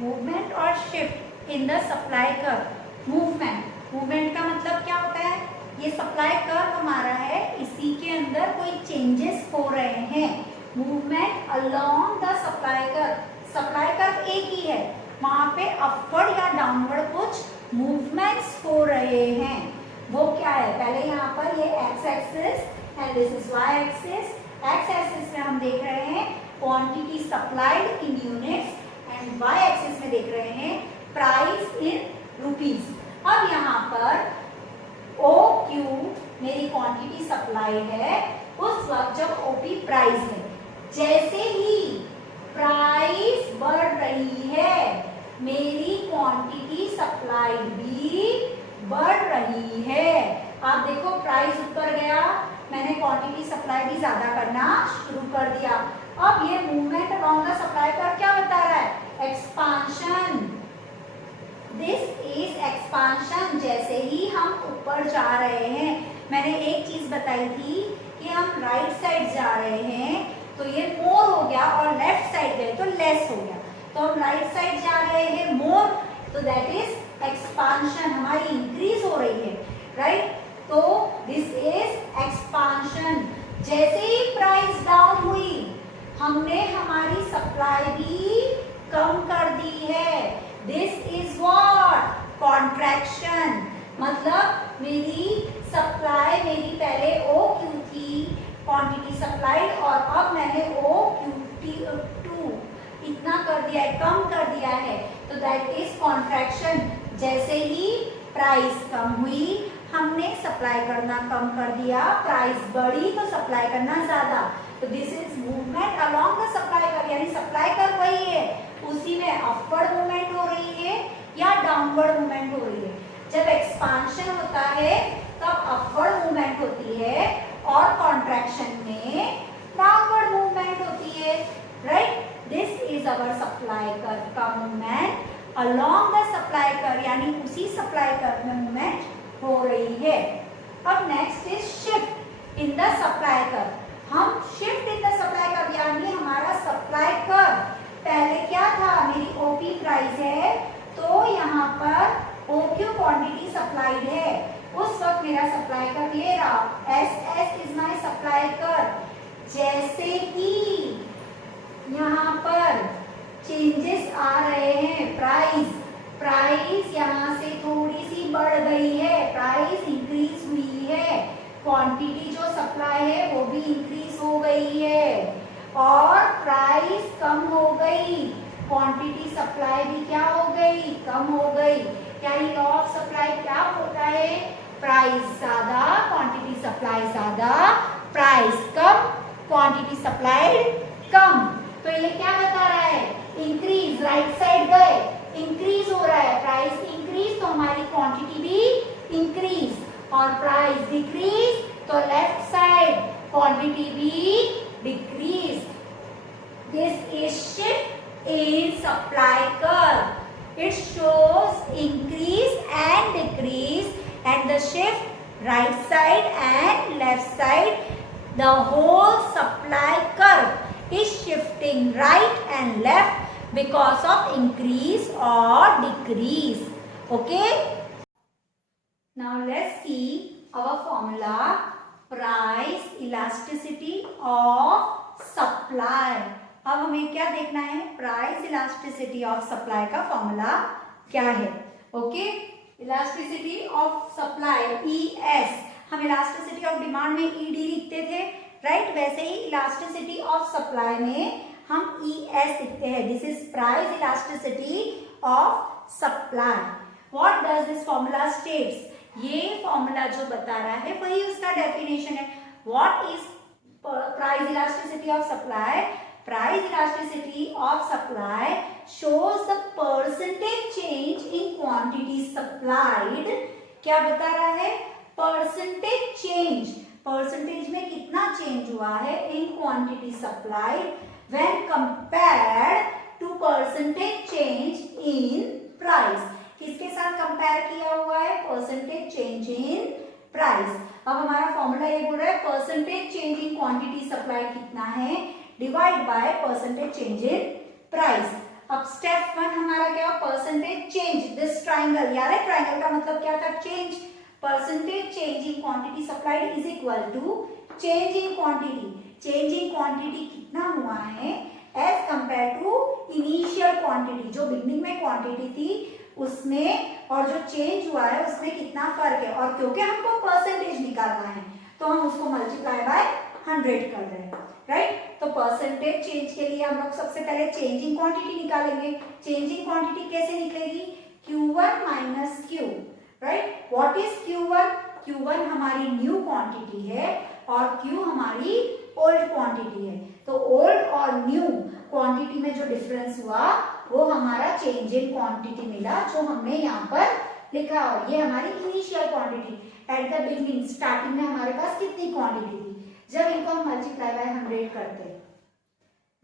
Movement और shift in the supply curve. Movement का मतलब क्या होता है, ये सप्लाई कर्व हमारा है, इसी के अंदर कोई चेंजेस हो रहे हैं। Movement along the supply curve एक ही है, वहां पे अपवर्ड या डाउनवर्ड कुछ मूवमेंट्स हो रहे हैं। वो क्या है, पहले यहाँ पर ये X axis and this is Y axis. X axis में हम देख रहे हैं quantity supplied in units and Y axis में देख रहे हैं प्राइस इन रुपीज। अब यहाँ पर ओ क्यू मेरी क्वांटिटी सप्लाई है, उस वक्त जब ओपी प्राइस है, जैसे ही प्राइस बढ़ रही है मेरी क्वांटिटी सप्लाई भी बढ़ रही है। आप देखो प्राइस ऊपर गया, मैंने क्वांटिटी सप्लाई भी ज्यादा करना शुरू कर दिया। अब ये movement along the supply curve क्या बता रहा है, एक्सपांशन। This is expansion. जैसे ही हम ऊपर जा रहे हैं, मैंने एक चीज बताई थी कि हम राइट साइड जा रहे हैं तो ये मोर हो गया, और लेफ्ट साइड गए तो लेस हो गया। तो हम राइट साइड जा रहे हैं मोर, तो दैट इज एक्सपांशन, हमारी इंक्रीज हो रही है, राइट। तो दिस इज एक्सपांशन। जैसे ही प्राइस डाउन हुई, हमने हमारी सप्लाई भी कम कर दी है। This is what, contraction. मतलब मेरी सप्लाई, मेरी पहले ओ क्यू थी क्वांटिटी सप्लाइड, और अब मैंने ओ क्यू टी टू इतना कर दिया है, कम कर दिया है, तो दैट इज कॉन्ट्रैक्शन। जैसे ही प्राइस कम हुई, हमने सप्लाई करना कम कर दिया, प्राइस बढ़ी तो सप्लाई करना ज्यादा। तो this is movement along the supply curve, यानी सप्लाई कर्व वही है, उसी में अपवर्ड मूवमेंट हो रही है या डाउनवर्ड मूवमेंट हो रही है। जब एक्सपांशन होता है तब अपवर्ड मूवमेंट होती है, और कॉन्ट्रैक्शन में डाउनवर्ड मूवमेंट होती है, right. This is our supply curve का movement along the supply curve, यानी उसी सप्लाई कर्व में मूवमेंट हो रही है। अब next is shift in the supply curve. हम shift in the supply curve, यानी हमारा सप्लाई कर्व पहले क्या था, मेरी ओपी प्राइस है, तो यहाँ पर ओक्यू क्वांटिटी सप्लाइड है, उस वक्त मेरा सप्लाई कर्व ये रहा, S S is my supply curve. जैसे ही यहाँ पर चेंजेस आ रहे हैं, प्राइस यहाँ से थोड़ी सी बढ़ गई है, प्राइस इंक्रीज हुई है, क्वांटिटी जो सप्लाई है वो भी इंक्रीज हो गई है, और प्राइस कम हो गई, क्वांटिटी सप्लाई भी क्या हो गई, कम हो गई। यानी लॉ ऑफ सप्लाई क्या होता है, प्राइस ज्यादा क्वांटिटी सप्लाई ज्यादा, प्राइस कम क्वांटिटी सप्लाइड कम। तो ये क्या बता रहा है, इंक्रीज, राइट साइड गए, इंक्रीज हो रहा है, प्राइस इंक्रीज तो हमारी क्वांटिटी भी इंक्रीज, और प्राइस डिक्रीज तो लेफ्ट साइड क्वांटिटी भी decrease. This is shift in supply curve. It shows increase and decrease at the shift right side and left side. The whole supply curve is shifting right and left because of increase or decrease. Okay? Now let's see our formula, price elasticity of supply. अब हमें क्या देखना है, price elasticity of supply का formula क्या है। Okay, elasticity of supply ES, हम elasticity of demand में ED लिखते थे, राइट। वैसे ही इलास्टिसिटी ऑफ सप्लाई में हम ES लिखते हैं। This is price elasticity of supply. What does this formula states, ये फॉर्मूला जो बता रहा है वही उसका डेफिनेशन है। What is price elasticity of supply, price elasticity of supply shows the percentage change in quantity supplied. क्या बता रहा है, percentage change, percentage में कितना change हुआ है in quantity supplied when compared to percentage change in price. किसके साथ कंपेयर किया हुआ है, percentage change in price. अब हमारा फॉर्मूला ये बोल रहा है percentage change in quantity supply कितना है, divide by percentage change in price. अब स्टेप F1 हमारा क्या, परसेंटेज चेंज, दिस ट्राइंगल, यार है ट्राइंगल का मतलब क्या था, change, percentage change in quantity supplied is equal to change in quantity, change in quantity कितना हुआ है as compare to initial quantity, जो बिगनिंग में क्वांटिटी थी उसमें और जो चेंज हुआ है उसमें कितना फर्क है, और क्योंकि हमको परसेंटेज निकालना है तो हम उसको मल्टीप्लाई बाय 100 कर रहे हैं, राइट। तो परसेंटेज चेंज के लिए हम लोग सबसे पहले चेंज इन क्वांटिटी निकालेंगे। चेंज इन क्वांटिटी कैसे निकलेगी, Q1 minus Q, right. What is Q1, Q1 हमारी न्यू क्वांटिटी है और Q हमारी ओल्ड क्वांटिटी है, तो ओल्ड और न्यू क्वांटिटी में जो डिफरेंस हुआ वो हमारा चेंज इन क्वांटिटी मिला, जो हमने यहाँ पर लिखा। और ये हमारी initial quantity at the beginning, starting में हमारे पास कितनी क्वांटिटी थी, जब इनको हम मल्टीप्लाई बाय 100 करते हैं,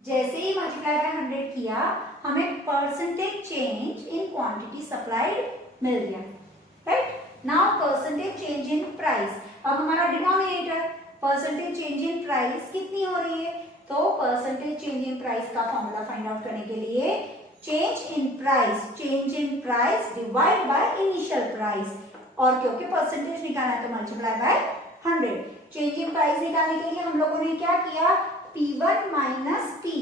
जैसे ही मल्टीप्लाई बाय 100 किया हमें percentage change in quantity supplied मिल गया, right. Now percentage change in price, अब हमारा denominator percentage change in price कितनी हो रही है, तो परसेंटेज चेंज इन प्राइस का फॉर्मूला फाइंड आउट करने के लिए change in price divide by initial price, और क्योंकि परसेंटेज निकालना है तो multiply by 100। Change in price निकालने के लिए हम लोगों ने क्या किया, P1 माइनस P,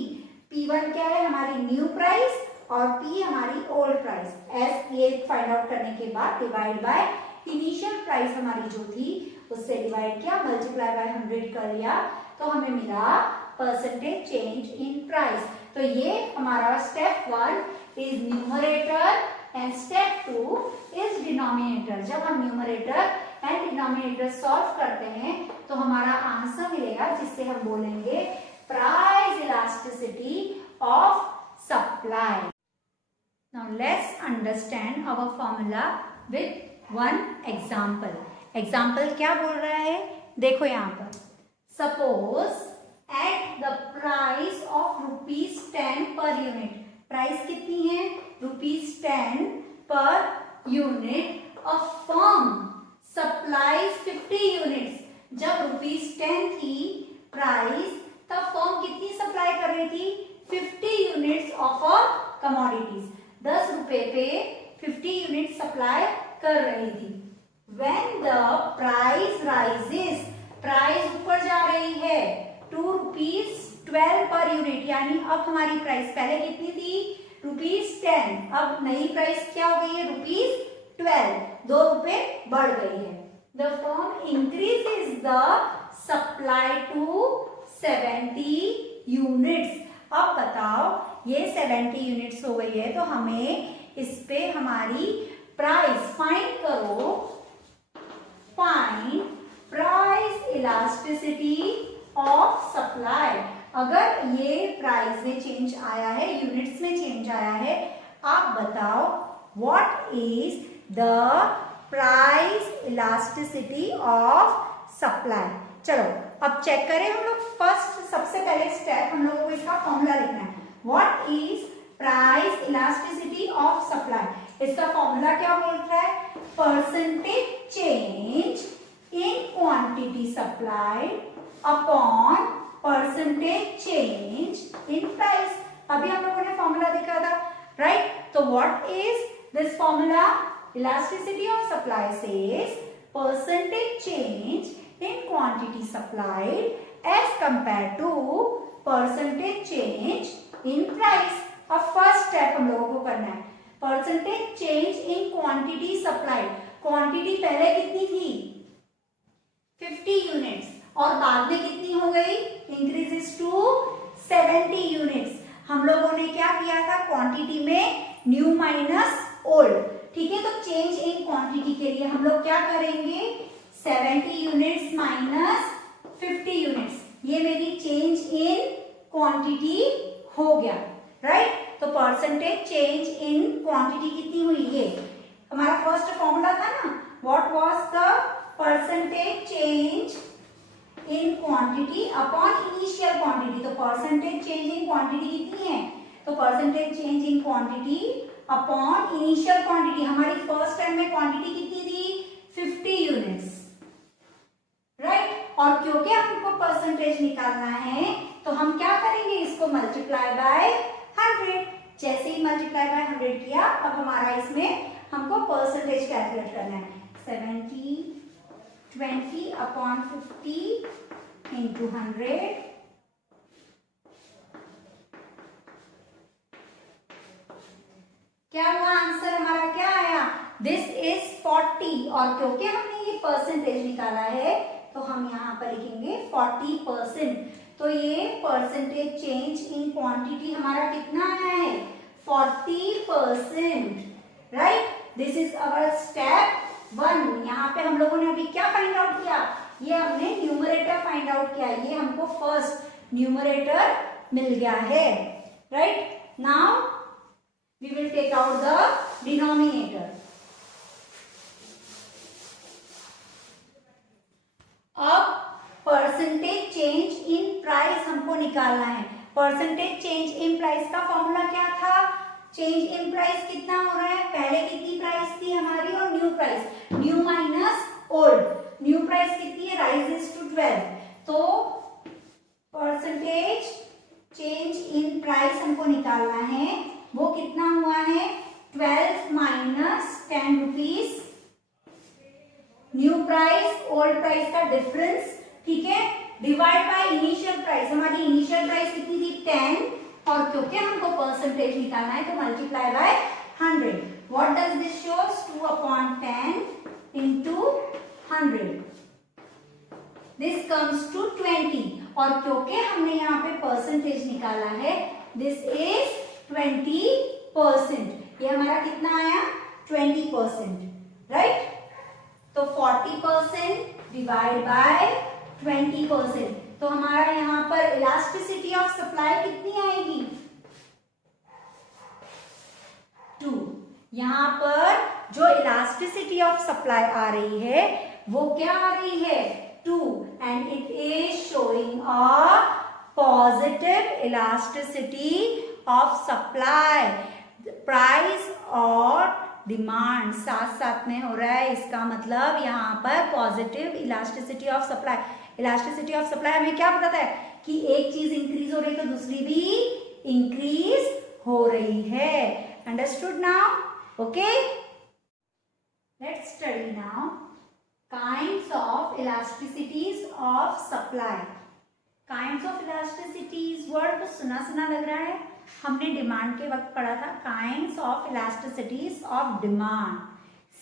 P1 क्या है हमारी न्यू प्राइस और P हमारी ओल्ड प्राइस, एस ये फाइंड आउट करने के बाद डिवाइड बाय इनिशियल प्राइस हमारी जो थी उससे डिवाइड किया, मल्टीप्लाई बाय 100 कर लिया, तो हमें मिला परसेंटेज चेंज इन प्राइस। तो ये हमारा step 1 is numerator and step 2 is denominator. जब हम न्यूमरेटर एंड डिनोमिनेटर सॉल्व करते हैं तो हमारा आंसर मिलेगा, जिससे हम बोलेंगे price elasticity of supply. Now let's understand our formula with one example. Example क्या बोल रहा है, देखो यहाँ पर, suppose at the price of ₹10 per unit, price कितनी है ₹10 per unit, a firm supplies 50 units. जब ₹10 थी प्राइस, तब फर्म कितनी सप्लाई कर रही थी, 50 यूनिट्स ऑफ अ कमोडिटीज, 10 रुपए पे 50 यूनिट सप्लाई कर रही थी। When the price rises, price ऊपर जा रही है ₹2.12 पर यूनिट, यानी अब हमारी प्राइस पहले कितनी थी ₹10, अब नई प्राइस क्या हो गई है ₹12, 2 रुपए बढ़ गई है। The firm increases the supply to 70 units। अब बताओ ये 70 यूनिट्स हो गई है, तो हमें इस पे हमारी प्राइस फाइंड करो, find price elasticity of supply. अगर ये प्राइस में चेंज आया है, यूनिट्स में चेंज आया है, आप बताओ what is the price elasticity of supply. चलो अब चेक करें हम लोग। फर्स्ट सबसे पहले स्टेप हम लोगों को इसका फॉर्मूला लिखना है, what is price elasticity of supply. इसका फॉर्मूला क्या बोलता है, percentage change in quantity supplied upon percentage change in price. अभी हम लोगों ने फॉर्मूला देखा था, राइट। तो what is this formula, elasticity of supply says percentage change in quantity supplied as compare to percentage change in price. अब first step हम लोगों को करना है, percentage change in quantity supplied. Quantity पहले कितनी थी 50 यूनिट्स, और बाद में कितनी हो गई, इंक्रीजेस टू 70 यूनिट्स। हम लोगों ने क्या किया था, क्वांटिटी में न्यू माइनस ओल्ड, ठीक है। तो चेंज इन क्वांटिटी के लिए हम लोग क्या करेंगे, 70 यूनिट्स माइनस 50 यूनिट्स, ये मेरी चेंज इन क्वांटिटी हो गया, राइट। तो परसेंटेज चेंज इन क्वांटिटी कितनी हुई, ये हमारा फर्स्ट फॉर्मूला था ना, what was the percentage change in quantity upon initial quantity. तो परसेंटेज चेंज इन क्वांटिटी कितनी है, तो percentage change in quantity upon initial quantity, हमारी फर्स्ट टाइम में क्वांटिटी कितनी थी 50 यूनिट्स, राइट। और क्योंकि हमको परसेंटेज निकालना है तो हम क्या करेंगे, इसको मल्टीप्लाई बाय 100। जैसे ही मल्टीप्लाई बाय 100 किया, अब हमारा इसमें हमको परसेंटेज कैलकुलेट करना है। 70 20 अपॉन 50 इंटू 100, क्या हुआ आंसर हमारा, क्या आया, दिस इज 40। और क्योंकि हमने ये परसेंटेज निकाला है तो हम यहाँ पर लिखेंगे 40%। तो ये परसेंटेज चेंज इन क्वांटिटी हमारा कितना आया है, 40%, right. This is our step 1। यहाँ पे हम लोगों ने अभी क्या फाइंड आउट किया, ये हमने न्यूमरेटर फाइंड आउट किया, ये हमको फर्स्ट न्यूमरेटर मिल गया है, right. Now we will take out the denominator. अब परसेंटेज चेंज इन प्राइस हमको निकालना है। परसेंटेज चेंज इन प्राइस का फॉर्मूला क्या था, चेंज इन प्राइस कितना हो रहा है, पहले कितनी प्राइस थी हमारी और new price, new minus old, new price कितनी है, राइजेस टू 12। तो परसेंटेज चेंज इन प्राइस हमको निकालना है, वो कितना हुआ है, 12 minus 10 rupees, new price old price का डिफरेंस, ठीक है, डिवाइड बाय इनिशियल प्राइस। हमारी इनिशियल प्राइस कितनी थी, 10, और क्योंकि हमको परसेंटेज निकालना है तो multiply by 100। What does this shows, 2 upon 10 into 100, this comes to 20। और क्योंकि हमने यहाँ पे परसेंटेज निकाला है, दिस इज 20%। ये हमारा कितना आया, 20%, राइट। तो 40% डिवाइड बाय 20%, तो हमारा यहाँ पर इलास्टिसिटी ऑफ सप्लाई कितनी आएगी, 2। यहाँ पर जो इलास्टिसिटी ऑफ सप्लाई आ रही है वो क्या आ रही है, 2, and it is showing a positive elasticity of supply. Price और डिमांड साथ साथ में हो रहा है, इसका मतलब यहाँ पर positive elasticity of supply. Elasticity of supply हमें क्या बताता है कि एक चीज इंक्रीज हो रही है तो दूसरी भी इंक्रीज हो रही है। Understood now, okay. Let's study now kinds of elasticities of supply. Kinds of इलास्टिसिटीज word सुना सुना लग रहा है, हमने डिमांड के वक्त पढ़ा था, kinds of elasticities of demand.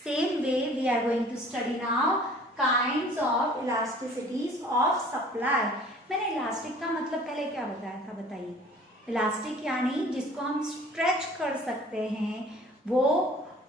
Same way we are going to study now kinds of elasticities of supply. मैंने इलास्टिक का मतलब पहले क्या बताया था, बताइए। इलास्टिक यानी जिसको हम स्ट्रेच कर सकते हैं, वो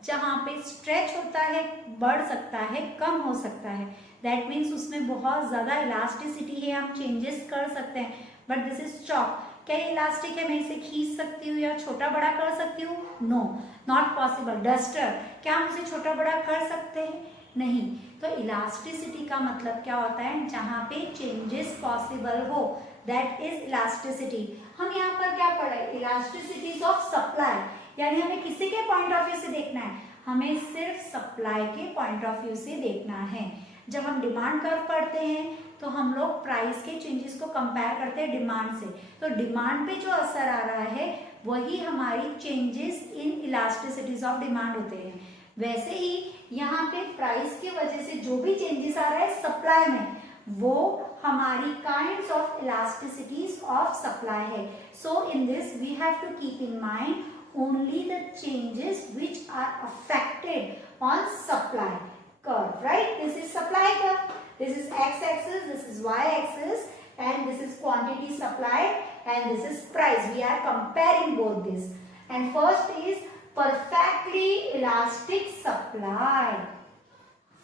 जहाँ पे स्ट्रेच होता है, बढ़ सकता है, कम हो सकता है, दैट मीन्स उसमें बहुत ज्यादा इलास्टिसिटी है, हम चेंजेस कर सकते हैं। बट दिस इज चॉक, क्या ये इलास्टिक है, मैं इसे खींच सकती हूँ या छोटा बड़ा कर सकती हूँ, नो, नॉट पॉसिबल। डस्टर, क्या हम इसे छोटा बड़ा कर सकते हैं, नहीं। तो इलास्टिसिटी का मतलब क्या होता है, जहाँ पे चेंजेस पॉसिबल हो, दैट इज इलास्टिसिटी। हम यहाँ पर क्या पढ़े, इलास्टिसिटीज ऑफ सप्लाई, यानी हमें किसी के पॉइंट ऑफ व्यू से देखना है, हमें सिर्फ सप्लाई के पॉइंट ऑफ व्यू से देखना है। जब हम डिमांड कर्व पढ़ते हैं तो हम लोग प्राइस के चेंजेस को कंपेयर करते हैं डिमांड से, तो डिमांड पे जो असर आ रहा है वही हमारी चेंजेस इन इलास्टिसिटीज ऑफ डिमांड होते हैं। वैसे ही यहाँ पे प्राइस की वजह से जो भी चेंजेस आ रहा है सप्लाई में, वो हमारी kinds of elasticities of supply है। So in this we have to keep in mind only the changes which are affected on supply curve, right? This is supply curve, this is x-axis, this is y-axis, and this is quantity supplied, and this is price. We are comparing both this. And first is perfectly elastic supply.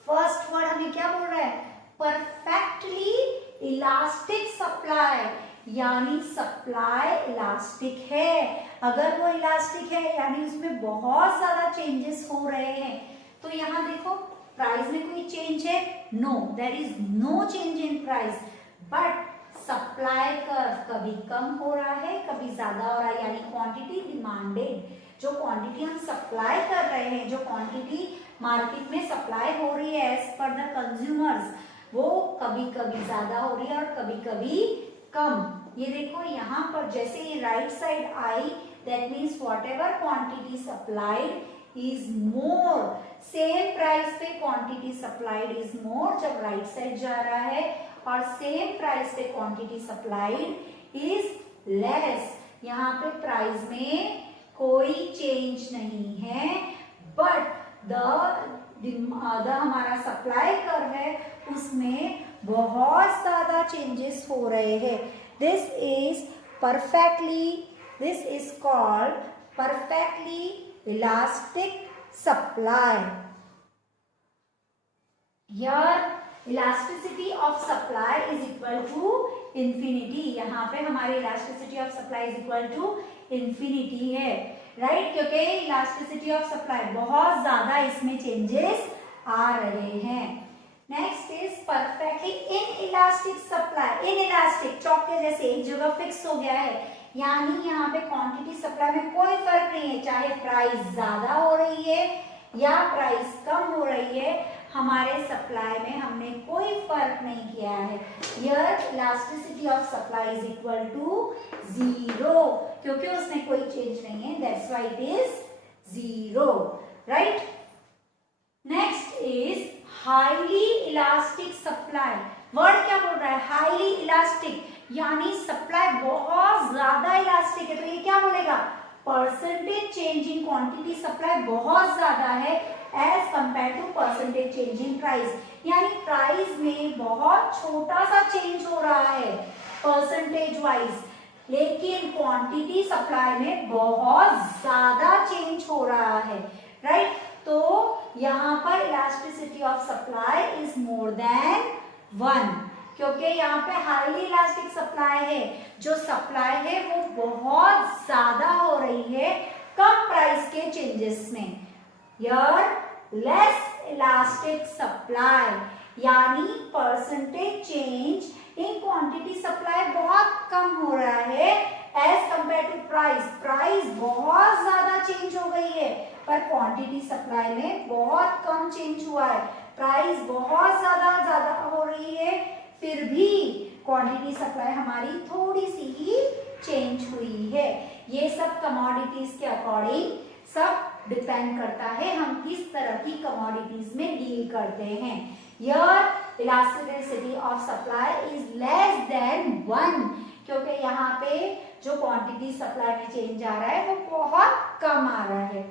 First word हमें क्या बोल रहा है, perfectly elastic supply, यानी supply elastic है। अगर वो elastic है यानी उसमें बहुत ज्यादा चेंजेस हो रहे हैं। तो यहाँ देखो प्राइस में कोई चेंज है, no, there is no change in price, but supply curve कभी कम हो रहा है, कभी ज्यादा हो रहा है, यानी क्वांटिटी डिमांडेड, जो क्वांटिटी हम सप्लाई कर रहे हैं, जो क्वांटिटी मार्केट में सप्लाई हो रही है एज पर द कंज्यूमर्स, वो कभी कभी ज्यादा हो रही है और कभी कभी कम। ये देखो यहाँ पर जैसे ये right side I, That means whatever quantity supplied is more, same price पे quantity supplied is more जब right side जा रहा है, और same price पे quantity supplied is less, यहाँ पे प्राइस में कोई चेंज नहीं है, बट हमारा सप्लाई कर्व है उसमें बहुत ज्यादा चेंजेस हो रहे हैं. This is called perfectly elastic supply. Here elasticity of supply is equal to infinity. यहाँ पे हमारी elasticity of supply is equal to infinity है, right? क्योंकि elasticity of supply बहुत ज्यादा इसमें changes आ रहे हैं. Next is perfectly inelastic supply. Inelastic चौक के जैसे एक जगह फिक्स हो गया है, यानी यहाँ पे क्वांटिटी सप्लाई में कोई फर्क नहीं है, चाहे प्राइस ज्यादा हो रही है या प्राइस कम हो रही है, हमारे सप्लाई में हमने कोई फर्क नहीं किया है. Here elasticity of supply is equal to 0, क्योंकि उसमें कोई चेंज नहीं है, that's why it is 0, right? Next is highly elastic supply. Word क्या बोल रहा है? highly elastic, यानी सप्लाई बहुत ज्यादा इलास्टिक है, तो ये क्या बोलेगा? Percentage change in quantity supply बहुत ज्यादा है as compare to percentage change in price, यानी प्राइस में बहुत छोटा सा चेंज हो रहा है परसेंटेज वाइज, लेकिन क्वांटिटी सप्लाई में बहुत ज्यादा चेंज हो रहा है, राइट? तो यहाँ पर elasticity of supply is more than 1, क्योंकि यहाँ पे हाईली इलास्टिक सप्लाई है, जो सप्लाई है वो बहुत ज्यादा हो रही है कम प्राइस के चेंजेस में. Here लेस इलास्टिक सप्लाई, यानी percentage change in quantity supply बहुत कम हो रहा है as compare to price. Price बहुत ज्यादा चेंज हो गई है पर क्वांटिटी सप्लाई में बहुत कम चेंज हुआ है. प्राइस बहुत ज्यादा हो रही है, फिर भी क्वांटिटी सप्लाई हमारी थोड़ी सी ही चेंज हुई है. ये सब कमोडिटीज के अकॉर्डिंग सब डिपेंड करता है हम किस तरह की कमोडिटीज में डील करते हैं. Here elasticity of supply is less than 1, क्योंकि यहाँ पे जो क्वांटिटी सप्लाई में चेंज आ रहा है वो बहुत कम आ रहा है.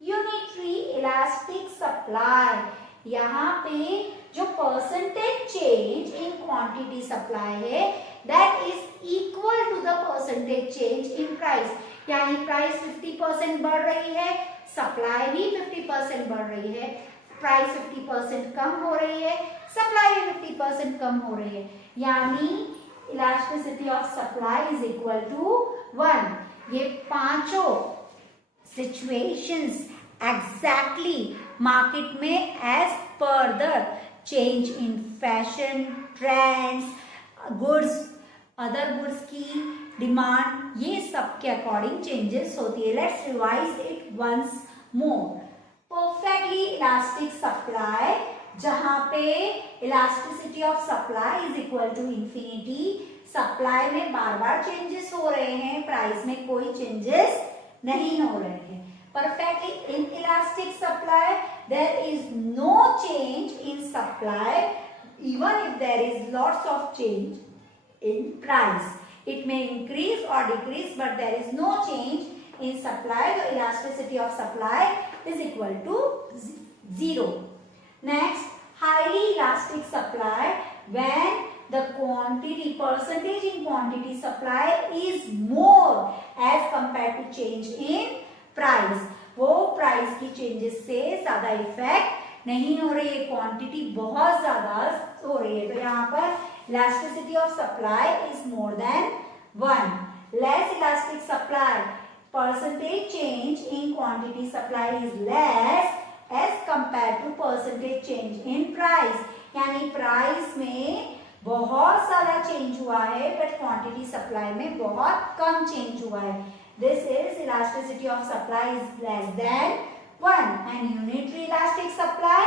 यूनिटरी इलास्टिक सप्लाई, यहाँ पे जो percentage change in quantity supply है that is equal to the percentage change in price, यानी प्राइस 50% बढ़ रही है, सप्लाई भी 50% बढ़ रही है, प्राइस 50% कम हो रही है, सप्लाई भी 50% कम हो रही है, यानी elasticity of supply is equal to 1. ये पांचों सिचुएशंस एग्जैक्टली मार्केट में as per the change in fashion, trends, goods, other goods की डिमांड, ये सब के अकॉर्डिंग चेंजेस होती है. Let's revise it once more. Perfectly elastic supply, जहां पे elasticity of supply is equal to infinity, supply में बार बार चेंजेस हो रहे हैं, प्राइस में कोई चेंजेस नहीं हो रहे हैं. Perfectly inelastic supply, there is no change in supply even if there is lots of change in price. It may increase or decrease, but there is no change in supply. The elasticity of supply is equal to 0. Next, highly elastic supply, when the quantity percentage in quantity supply is more as compared to change in price. वो price की changes से ज्यादा effect नहीं हो रही है, quantity बहुत ज्यादा हो रही है, तो यहाँ पर elasticity of supply is more than 1. Less elastic supply, percentage change in quantity supply is less as compared to percentage change in price, यानी प्राइस में बहुत ज्यादा चेंज हुआ है बट क्वांटिटी सप्लाई में बहुत कम चेंज हुआ है. This is elasticity of supply is less than 1. And unitary elastic supply,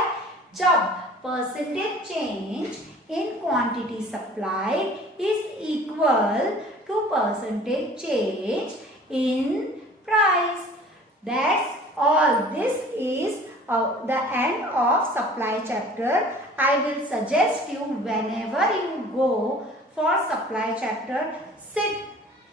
जब percentage change in quantity supplied is equal to percentage change in price. the end of supply chapter, I will suggest you whenever you go for supply chapter, sit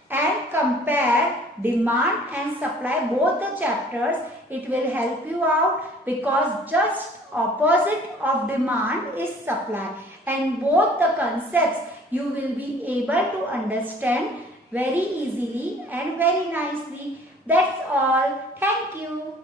and compare demand and supply, both the chapters. It will help you out, because just opposite of demand is supply, and both the concepts you will be able to understand very easily and very nicely. That's all. Thank you.